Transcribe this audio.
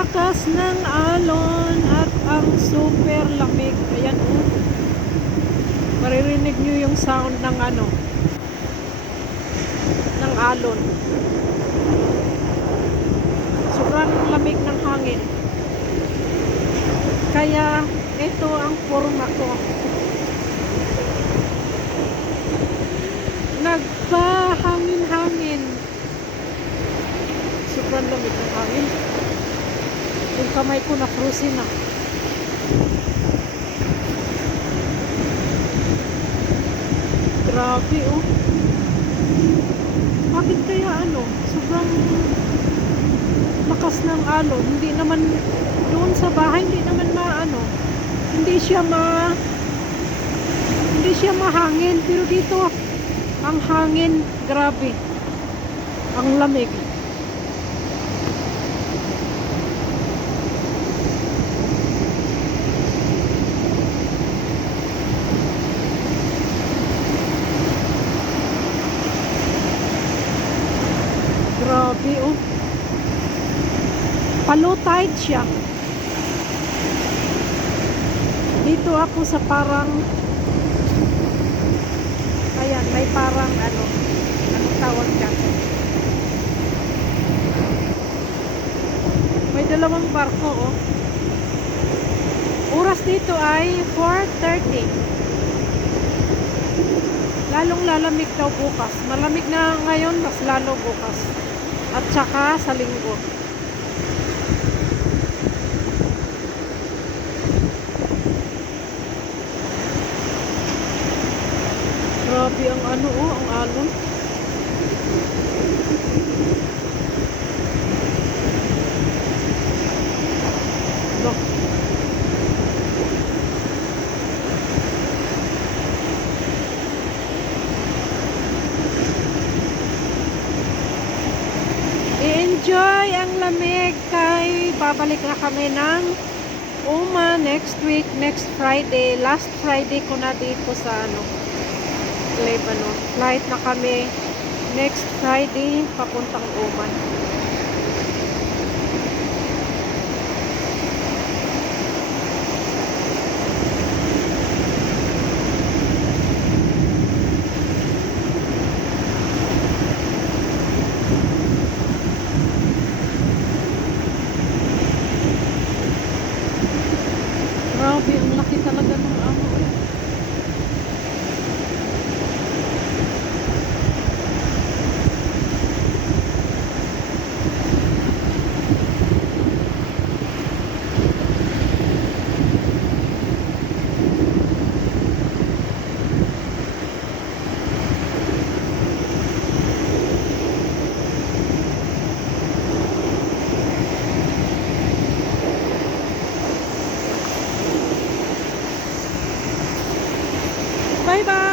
lakas ng alon at ang super lamig. Ayan oh. Maririnig nyo yung sound ng ano, ng alon. Sobrang lamig ng hangin. Kaya ito ang forma ko. Nagpahangin-hangin. Sobrang lamig ng hangin. Yung kamay ko na-frozen na. Grabe oh. Bakit kaya ano? Sobrang lakas ng alon. Hindi naman doon sa bahay, hindi naman maano. Hindi siya mahangin, pero dito ang hangin, grabe. Ang lamig. Grabe oh. Low tide siya. Dito ako sa parang, ayan, may parang ano, anong tawag dyan? May dalawang barko oh. Oras dito ay 4:30. Lalong lalamig daw bukas. Malamig na ngayon, mas lalo bukas. At saka sa linggo. Grabe ang ano oh, ang alon. Look. I-enjoy ang lamig kay babalik na kami ng Uma next week, next Friday. Last Friday ko na dito sa ano, Lebanon. Flight na kami next Friday papuntang Oman. Grabe, ang laki talaga ng ano eh. Bye bye!